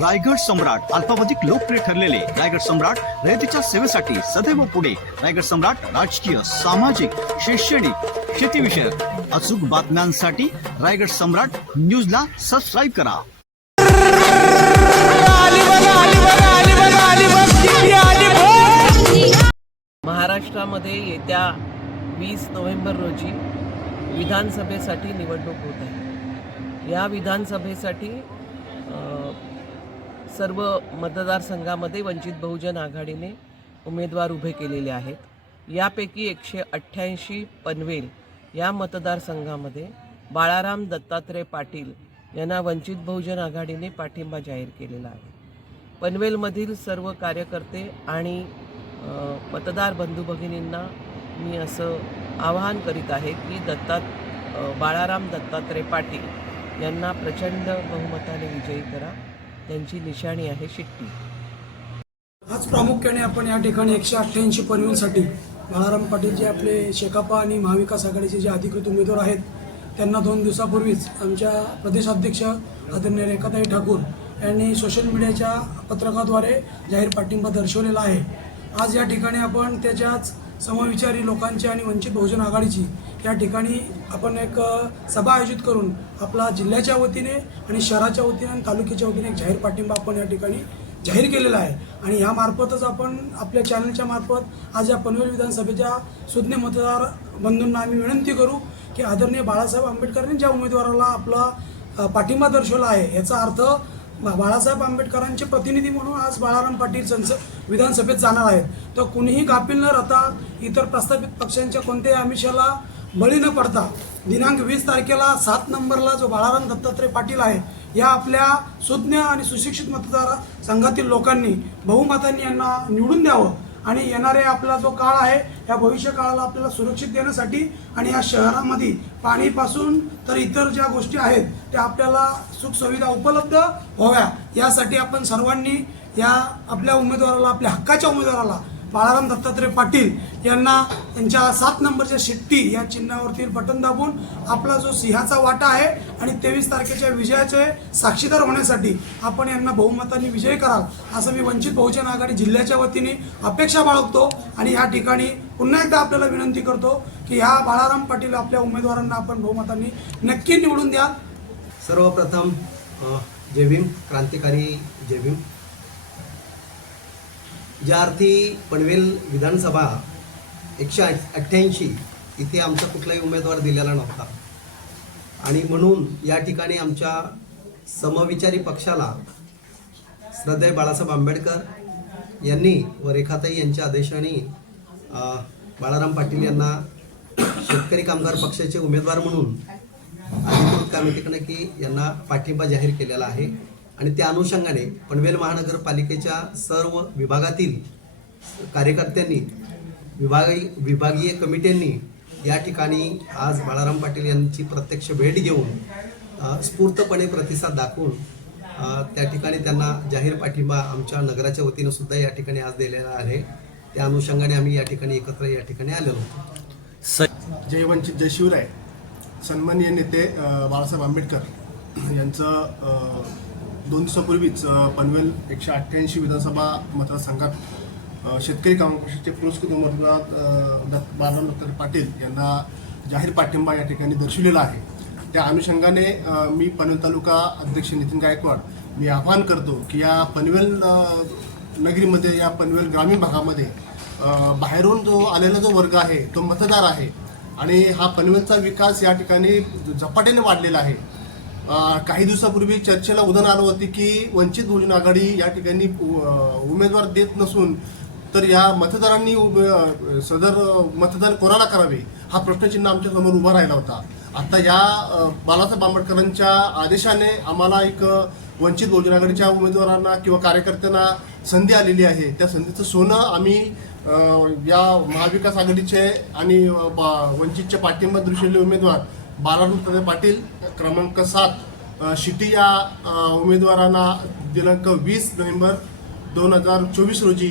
रायगड सम्राट अल्पावधिक लोकप्रिय ठरलेले रायगड सम्राट रयतेच्या सेवेसाठी सदैव पुढे. रायगड सम्राट राजकीय सामाजिक शैक्षणिक शेतीविषयक अचूक बातम्यांसाठी रायगड सम्राट न्यूजला सबस्क्राईब करा. महाराष्ट्रामध्ये येत्या वीस नोव्हेंबर रोजी विधानसभेसाठी निवडणूक होत आहे. या विधानसभेसाठी सर्व मतदारसंघामध्ये वंचित बहुजन आघाडीने उमेदवार उभे केलेले आहेत. यापैकी एकशे अठ्ठ्याऐंशी पनवेल या मतदारसंघामध्ये बाळाराम दत्तात्रय पाटील यांना वंचित बहुजन आघाडीने पाठिंबा जाहीर केलेला आहे. पनवेलमधील सर्व कार्यकर्ते आणि मतदार बंधू भगिनींना मी असं आवाहन करीत आहे की दत्ता बाळाराम दत्तात्रय पाटील यांना प्रचंड बहुमताने विजयी करा. त्यांची निशाणी आहे शिट्टी. आज प्रामुख्याने आपण या ठिकाणी एकशे अठ्ठ्याऐंशी पनवेलसाठी बाळाराम पाटील जे आपले शेकापा आणि महाविकास आघाडीचे जे अधिकृत उमेदवार आहेत त्यांना दोन दिवसापूर्वीच आमच्या प्रदेशाध्यक्ष आदरणीय रेखाताई ठाकूर यांनी सोशल मीडियाच्या पत्रकाद्वारे जाहीर पाठिंबा दर्शवलेला आहे. आज या ठिकाणी आपण त्याच्याच समविचारी लोकांची आणि वंचित बहुजन आघाडीची या ठिकाणी आपण एक सभा आयोजित करून आपला जिल्ह्याच्या वतीने आणि शहराच्या वतीने आणि तालुक्याच्या वतीने एक जाहीर पाठिंबा आपण या ठिकाणी जाहीर केलेला आहे. आणि ह्यामार्फतच आपण आपल्या चॅनलच्या मार्फत आज या पनवेल विधानसभेच्या सुज्ञ मतदार बंधूंना आम्ही विनंती करू की आदरणीय बाळासाहेब आंबेडकरांनी ज्या उमेदवाराला आपला पाठिंबा दर्शवला आहे याचा अर्थ बा- बाळासाहेब आंबेडकरांचे प्रतिनिधी म्हणून आज बाळाराम पाटील संस विधानसभेत जाणार आहेत. तर कुणीही गाफील न राहता इतर प्रस्थापित पक्षांच्या कोणत्याही आमिषाला बळी न पडता दिनांक वीस तारखेला सात नंबरला जो बाळाराम दत्तात्रय पाटील आहे या आपल्या सुज्ञ आणि सुशिक्षित मतदार संघातील लोकांनी बहुमतांनी यांना निवडून द्यावं आणि येणारे आपला जो काळ आहे या भविष्य काळाला आपल्याला सुरक्षित देण्यासाठी आणि या शहरामध्ये पाणीपासून तर इतर ज्या गोष्टी आहेत त्या आपल्याला सुखसुविधा उपलब्ध व्हाव्या. यासाठी आपण सर्वांनी या आपल्या उमेदवाराला आपल्या हक्काच्या उमेदवाराला बाळाराम दत्तात्रय पाटील यांना त्यांच्या सात नंबरच्या शिट्टी या चिन्हावरती बटन दाबून आपला जो सिंहाचा वाटा आहे आणि तेवीस तारखेच्या विजयाचे साक्षीदार होण्यासाठी आपण यांना बहुमतांनी विजय कराल असं मी वंचित बहुजन आघाडी जिल्ह्याच्या वतीने अपेक्षा बाळगतो आणि या ठिकाणी पुन्हा एकदा आपल्याला विनंती करतो की ह्या बाळाराम पाटील आपल्या उमेदवारांना आपण बहुमतांनी नक्की निवडून द्या सर्वप्रथम जय भीम क्रांतिकारी जय भीम. ज्या अर्थी पनवेल विधानसभा एकशे अठ्ठ्याऐंशी इथे आमचा कुठलाही उमेदवार दिलेला नव्हता. आणि म्हणून या ठिकाणी आमच्या समविचारी पक्षाला श्रद्धेय बाळासाहेब आंबेडकर यांनी व रेखाताई यांच्या आदेशाने बाळाराम पाटील यांना शेतकरी कामगार पक्षाचे उमेदवार म्हणून अधिकृत कमिटीकडे की यांना पाठिंबा जाहीर केलेला आहे. आणि त्या अनुषंगाने पनवेल महानगरपालिकेच्या सर्व विभागातील कार्यकर्त्यांनी विभागीय विभागीय कमिट्यांनी या ठिकाणी आज बाळाराम पाटील यांची प्रत्यक्ष भेट घेऊन स्फूर्तपणे प्रतिसाद दाखवून त्या ठिकाणी त्यांना जाहीर पाठिंबा आमच्या नगराच्या वतीनं सुद्धा या ठिकाणी आज दिलेला आहे. त्या अनुषंगाने आम्ही या ठिकाणी एकत्र या ठिकाणी आलेलो होतो जय वंचित जय शिवराय. सन्माननीय नेते बाळासाहेब आंबेडकर यांचं दोन दिवसापूर्वीच पनवेल एकशे अठ्ठ्याऐंशी विधानसभा मतदारसंघात शेतकरी कामगार पक्षाचे पुरस्कृत उमेदवार अ, दत्त बाळाराम पाटील यांना जाहीर पाठिंबा या ठिकाणी दर्शवलेला आहे. त्या अनुषंगाने मी पनवेल तालुका अध्यक्ष नितीन गायकवाड मी आवाहन करतो की या पनवेल नगरीमध्ये या पनवेल ग्रामीण भागामध्ये बाहेरून जो आलेला जो वर्ग आहे तो मतदार आहे. आणि हा पनवेलचा विकास या ठिकाणी झपाट्याने वाढलेला आहे. काही दिवसापूर्वी चर्चेला उदाहरण आलं होती की वंचित बहुजन आघाडी या ठिकाणी उमेदवार देत नसून तर या मतदारांनी सदर मतदान कोणाला करावे? हा प्रश्नचिन्ह आमच्यासमोर उभा राहिला होता. आता या बालासाहेब आंबेडकरांच्या आदेशाने आम्हाला एक वंचित बहुजन आघाडीच्या उमेदवारांना किंवा कार्यकर्त्यांना संधी आलेली आहे. त्या संधीचं सोनं आम्ही या महाविकास आघाडीचे आणि वंचितच्या बा- वंचितचे पाठिंबा दृश्यले उमेदवार बाळाराम पाटील क्रमांक सात शिटी या उमेदवारांना दिनांक वीस नोव्हेंबर दोन हजार चोवीस रोजी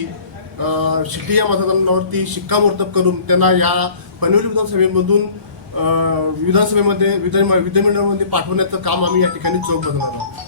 शिटी या मतदानावरती शिक्कामोर्तब करून त्यांना या पनवेल विधानसभेमधून विधानसभेमध्ये विधान विधिमंडळामध्ये पाठवण्याचं काम आम्ही या ठिकाणी चोख बदलणार आहोत